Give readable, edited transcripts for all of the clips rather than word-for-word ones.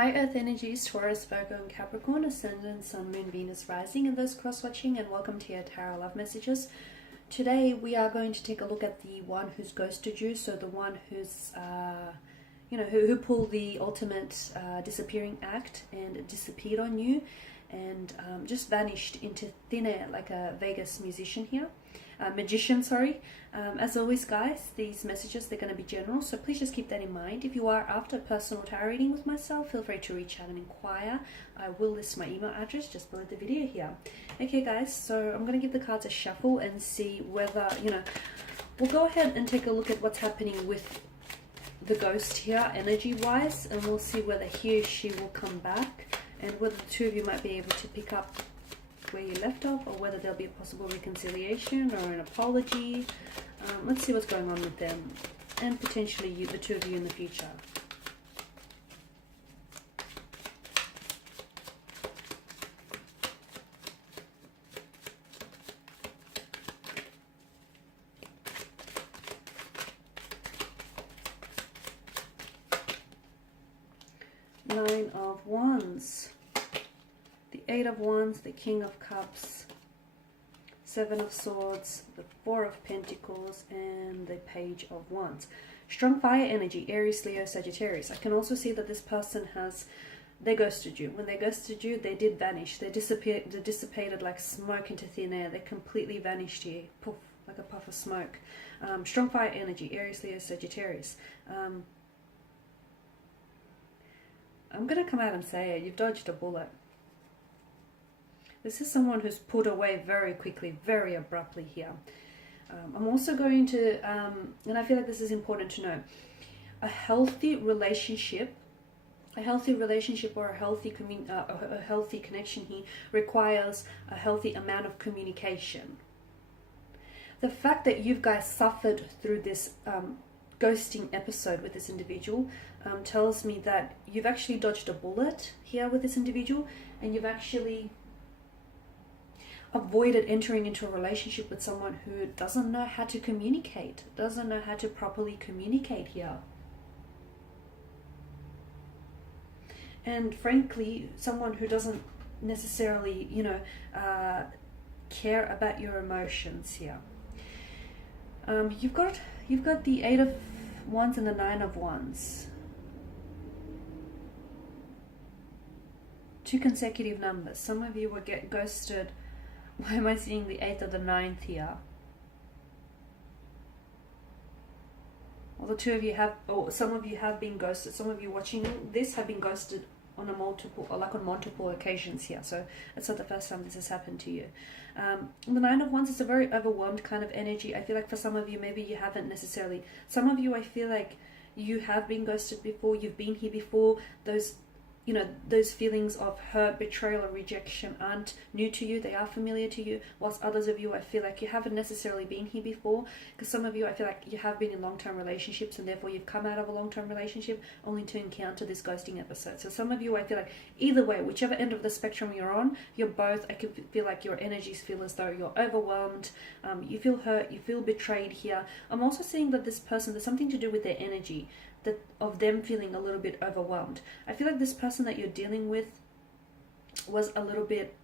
Hi Earth energies, Taurus, Virgo and Capricorn, Ascendant, Sun, Moon, Venus, Rising, and those cross-watching, and welcome to your Tarot Love Messages. Today we are going to take a look at the one who's ghosted you, so the one who's, who pulled the ultimate disappearing act and disappeared on you and just vanished into thin air like a Vegas magician, sorry. As always, guys, these messages, they're going to be general, so please just keep that in mind. If you are after a personal tarot reading with myself, feel free to reach out and inquire. I will list my email address just below the video here. Okay, guys, so I'm going to give the cards a shuffle and see whether, we'll go ahead and take a look at what's happening with the ghost here, energy-wise, and we'll see whether he or she will come back and whether the two of you might be able to pick up where you left off, or whether there'll be a possible reconciliation or an apology. Let's see what's going on with them and potentially the two of you in the future. Nine of Wands. The Eight of Wands, the King of Cups, Seven of Swords, the Four of Pentacles, and the Page of Wands. Strong fire energy, Aries, Leo, Sagittarius. I can also see that this person they ghosted you. When they ghosted you, they did vanish. They dissipated like smoke into thin air. They completely vanished here, poof, like a puff of smoke. Strong fire energy, Aries, Leo, Sagittarius. I'm going to come out and say it. You've dodged a bullet. This is someone who's put away very quickly, very abruptly here. I'm also going to, and I feel like this is important to know, a healthy relationship or a healthy connection here requires a healthy amount of communication. The fact that you guys suffered through this ghosting episode with this individual tells me that you've actually dodged a bullet here with this individual, and you've actually avoided entering into a relationship with someone who doesn't know how to communicate, doesn't know how to properly communicate here. And frankly, someone who doesn't necessarily, care about your emotions here. You've got the Eight of Wands and the Nine of Wands. Two consecutive numbers. Some of you will get ghosted. Why am I seeing the 8th or the 9th here? Well, the two of you have, or some of you have been ghosted. Some of you watching this have been ghosted on multiple occasions here. So it's not the first time this has happened to you. The Nine of Wands is a very overwhelmed kind of energy. I feel like for some of you, maybe you haven't necessarily. Some of you, I feel like you have been ghosted before. You've been here before. Those feelings of hurt, betrayal, or rejection aren't new to you. They are familiar to you. Whilst others of you, I feel like you haven't necessarily been here before. Because some of you, I feel like you have been in long-term relationships, and therefore you've come out of a long-term relationship only to encounter this ghosting episode. So some of you, I feel like either way, whichever end of the spectrum you're on, you're both. I can feel like your energies feel as though you're overwhelmed. You feel hurt. You feel betrayed here. I'm also seeing that this person, there's something to do with their energy, that of them feeling a little bit overwhelmed. I feel like this person that you're dealing with was a little bit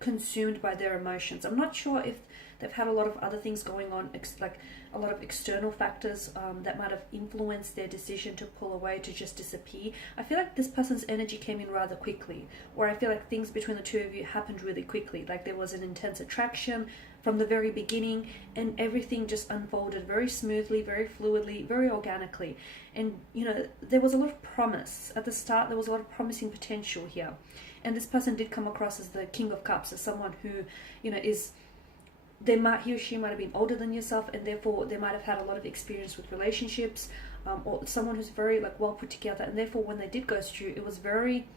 consumed by their emotions. I'm not sure if they've had a lot of other things going on, like a lot of external factors that might have influenced their decision to pull away, to just disappear. I feel like this person's energy came in rather quickly, or I feel like things between the two of you happened really quickly. Like there was an intense attraction from the very beginning, and everything just unfolded very smoothly, very fluidly, very organically. And there was a lot of promise at the start. There was a lot of promising potential here, and this person did come across as the King of Cups, as someone who is, he or she might have been older than yourself, and therefore they might have had a lot of experience with relationships, or someone who's very well put together, and therefore when they did ghost you, it was very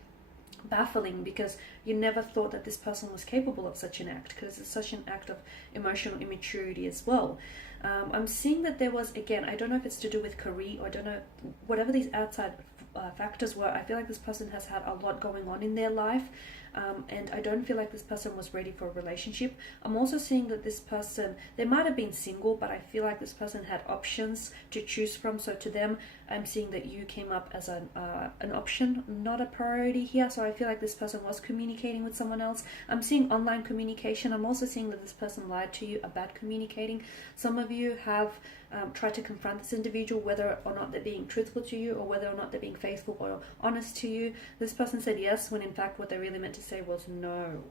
baffling, because you never thought that this person was capable of such an act, because it's such an act of emotional immaturity as well. I'm seeing that there was, again, I don't know if it's to do with career, or I don't know, whatever these outside factors were, I feel like this person has had a lot going on in their life, and I don't feel like this person was ready for a relationship. I'm also seeing that this person, they might have been single, but I feel like this person had options to choose from. So to them, I'm seeing that you came up as an option, not a priority here. So I feel like this person was communicating with someone else. I'm seeing online communication. I'm also seeing that this person lied to you about communicating. Some of you have tried to confront this individual, whether or not they're being truthful to you, or whether or not they're being faithful or honest to you. This person said yes, when in fact what they really meant to say was no.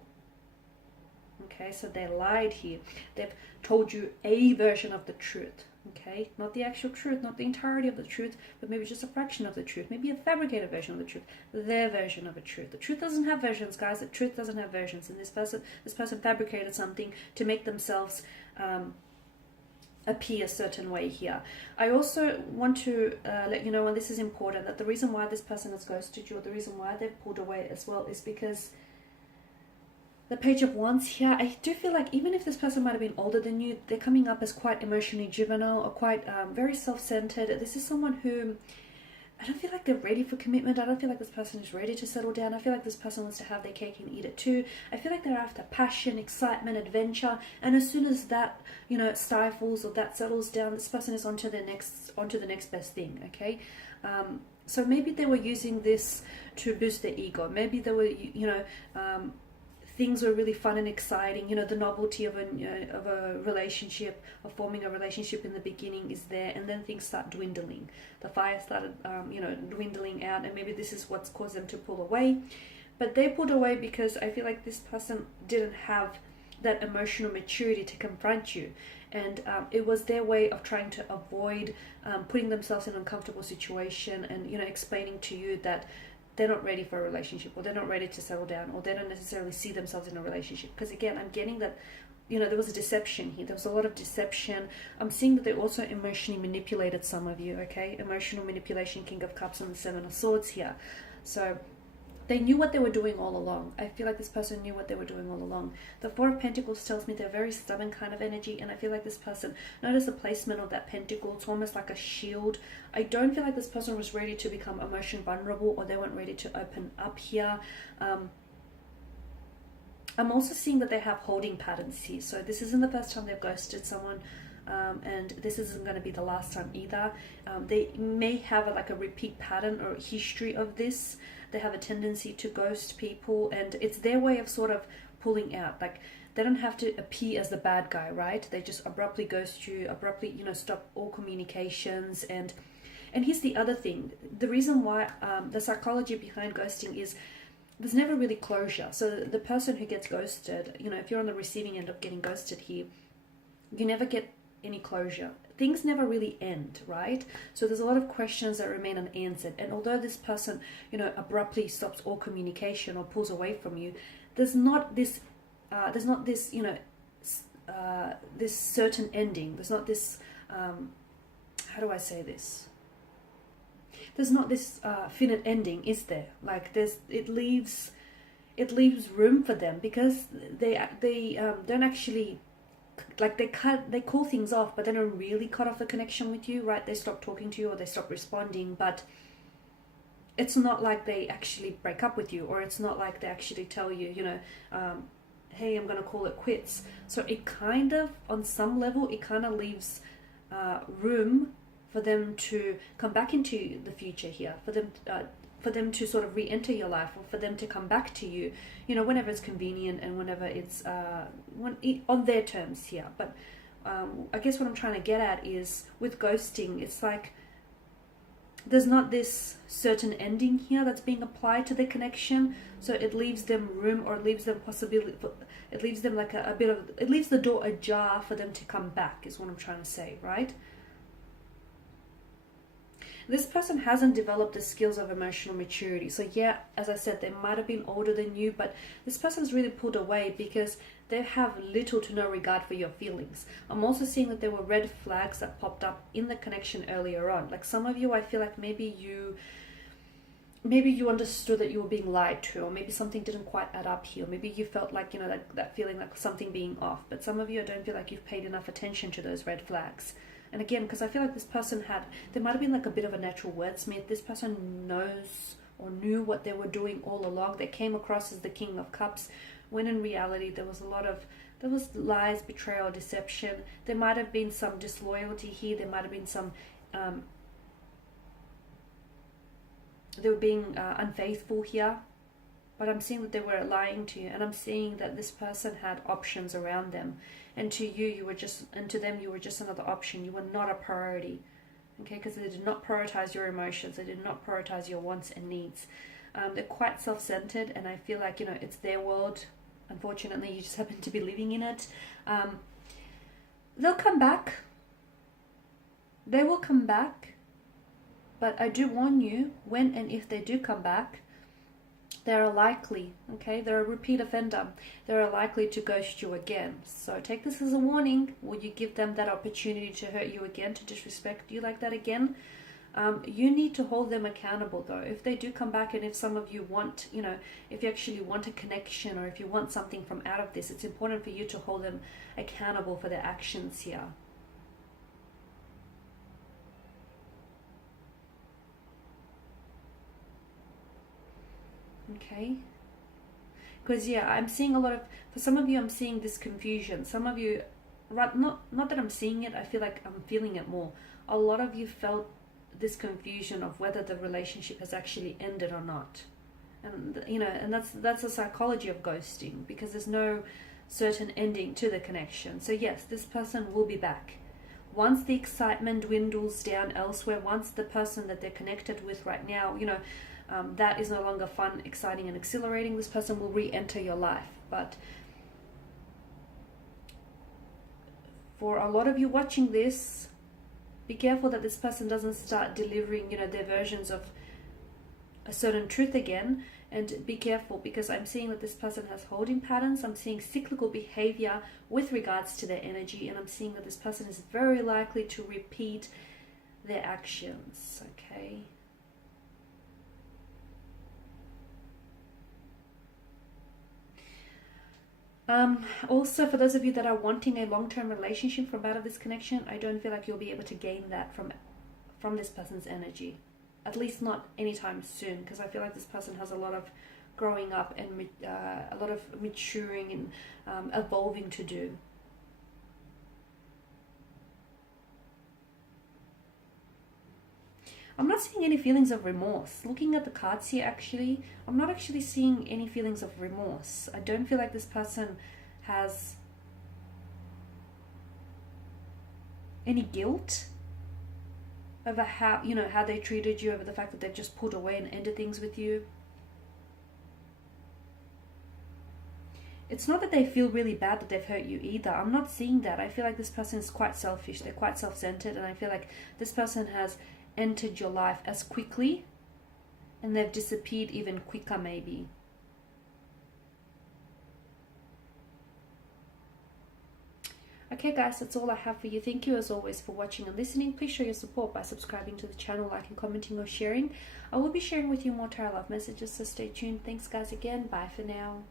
Okay, so they lied here. They've told you a version of the truth. Okay, not the actual truth, not the entirety of the truth, but maybe just a fraction of the truth, maybe a fabricated version of the truth, their version of a truth. The truth doesn't have versions, guys. The truth doesn't have versions. And this person fabricated something to make themselves appear a certain way here. I also want to let you know, and this is important, that the reason why this person has ghosted you, or the reason why they've pulled away as well, is because the Page of Wands here, I do feel like even if this person might have been older than you, they're coming up as quite emotionally juvenile, or quite very self-centered. This is someone who, I don't feel like they're ready for commitment. I don't feel like this person is ready to settle down. I feel like this person wants to have their cake and eat it too. I feel like they're after passion, excitement, adventure. And as soon as that, stifles or that settles down, this person is onto the next best thing, okay? So maybe they were using this to boost their ego. Maybe they were, things were really fun and exciting. The novelty of a relationship, of forming a relationship in the beginning is there, and then things start dwindling. The fire started, dwindling out, and maybe this is what's caused them to pull away. But they pulled away because I feel like this person didn't have that emotional maturity to confront you, and it was their way of trying to avoid putting themselves in an uncomfortable situation, and explaining to you that they're not ready for a relationship, or they're not ready to settle down, or they don't necessarily see themselves in a relationship. Because again, I'm getting that, there was a deception here. There was a lot of deception. I'm seeing that they also emotionally manipulated some of you, okay? Emotional manipulation, King of Cups and the Seven of Swords here. So they knew what they were doing all along. I feel like this person knew what they were doing all along. The Four of Pentacles tells me they're very stubborn kind of energy, and I feel like this person, notice the placement of that pentacle, it's almost like a shield. I don't feel like this person was ready to become emotion vulnerable, or they weren't ready to open up here. I'm also seeing that they have holding patterns here. So this isn't the first time they've ghosted someone, and this isn't going to be the last time either. They may have a repeat pattern or history of this. They have a tendency to ghost people, and it's their way of sort of pulling out. Like, they don't have to appear as the bad guy, right? They just abruptly ghost you, abruptly, stop all communications. And here's the other thing. The reason why, the psychology behind ghosting is there's never really closure. So the person who gets ghosted, if you're on the receiving end of getting ghosted here, you never get any closure. Things never really end, right? So there's a lot of questions that remain unanswered. And although this person, abruptly stops all communication or pulls away from you, there's not this, this certain ending. There's not this, how do I say this? There's not this finite ending, is there? Like, it leaves room for them, because they don't actually, like, they call things off, but they don't really cut off the connection with you, right? They stop talking to you, or they stop responding, but it's not like they actually break up with you, or it's not like they actually tell you, hey, I'm going to call it quits. So it kind of, on some level, it kind of leaves room for them to come back into the future here, for them to sort of re-enter your life, or for them to come back to you, whenever it's convenient, and whenever it's on their terms here. But I guess what I'm trying to get at is, with ghosting, it's like there's not this certain ending here that's being applied to the connection, so it leaves them room, or it leaves them possibility, it leaves them like it leaves the door ajar for them to come back, is what I'm trying to say, right? This person hasn't developed the skills of emotional maturity. So yeah, as I said, they might have been older than you, but this person's really pulled away because they have little to no regard for your feelings. I'm also seeing that there were red flags that popped up in the connection earlier on. Like, some of you, I feel like maybe you understood that you were being lied to, or maybe something didn't quite add up here. Maybe you felt like, that feeling like something being off. But some of you, I don't feel like you've paid enough attention to those red flags. And again, because I feel like this person there might have been like a bit of a natural wordsmith. This person knows or knew what they were doing all along. They came across as the King of Cups, when in reality there was lies, betrayal, deception. There might have been some disloyalty here. There might have been some they were being unfaithful here, but I'm seeing that they were lying to you, and I'm seeing that this person had options around them, and to you, you were just, and to them, you were just another option. You were not a priority, okay? Because they did not prioritize your emotions. They did not prioritize your wants and needs. They're quite self-centered, and I feel like, you know, it's their world. Unfortunately, you just happen to be living in it. They'll come back. They will come back. But I do warn you, when and if they do come back, they're likely, okay, they're a repeat offender. They're likely to ghost you again. So take this as a warning. Will you give them that opportunity to hurt you again, to disrespect you like that again? You need to hold them accountable, though. If they do come back, and if some of you want, you know, if you actually want a connection, or if you want something from out of this, it's important for you to hold them accountable for their actions here. Okay, because yeah, I'm seeing a lot of, for some of you, I'm seeing this confusion. Some of you, right, not that I'm seeing it, I feel like I'm feeling it more. A lot of you felt this confusion of whether the relationship has actually ended or not. And you know, and that's the psychology of ghosting, because there's no certain ending to the connection. So yes, this person will be back. Once the excitement dwindles down elsewhere, once the person that they're connected with right now, you know, that is no longer fun, exciting, and exhilarating, this person will re-enter your life. But for a lot of you watching this, be careful that this person doesn't start delivering, you know, their versions of a certain truth again. And be careful, because I'm seeing that this person has holding patterns. I'm seeing cyclical behavior with regards to their energy, and I'm seeing that this person is very likely to repeat their actions, okay? Also, for those of you that are wanting a long-term relationship from out of this connection, I don't feel like you'll be able to gain that from this person's energy. At least not anytime soon, because I feel like this person has a lot of growing up and a lot of maturing and evolving to do. I'm not seeing any feelings of remorse. Looking at the cards here, actually, I'm not actually seeing any feelings of remorse. I don't feel like this person has any guilt over how, you know, how they treated you, over the fact that they've just pulled away and ended things with you. It's not that they feel really bad that they've hurt you either. I'm not seeing that. I feel like this person is quite selfish. They're quite self-centered, and I feel like this person has entered your life as quickly, and they've disappeared even quicker, maybe. Okay guys, that's all I have for you. Thank you as always for watching and listening. Please show your support by subscribing to the channel, liking, commenting, or sharing. I will be sharing with you more tarot love messages, so stay tuned. Thanks guys again. Bye for now.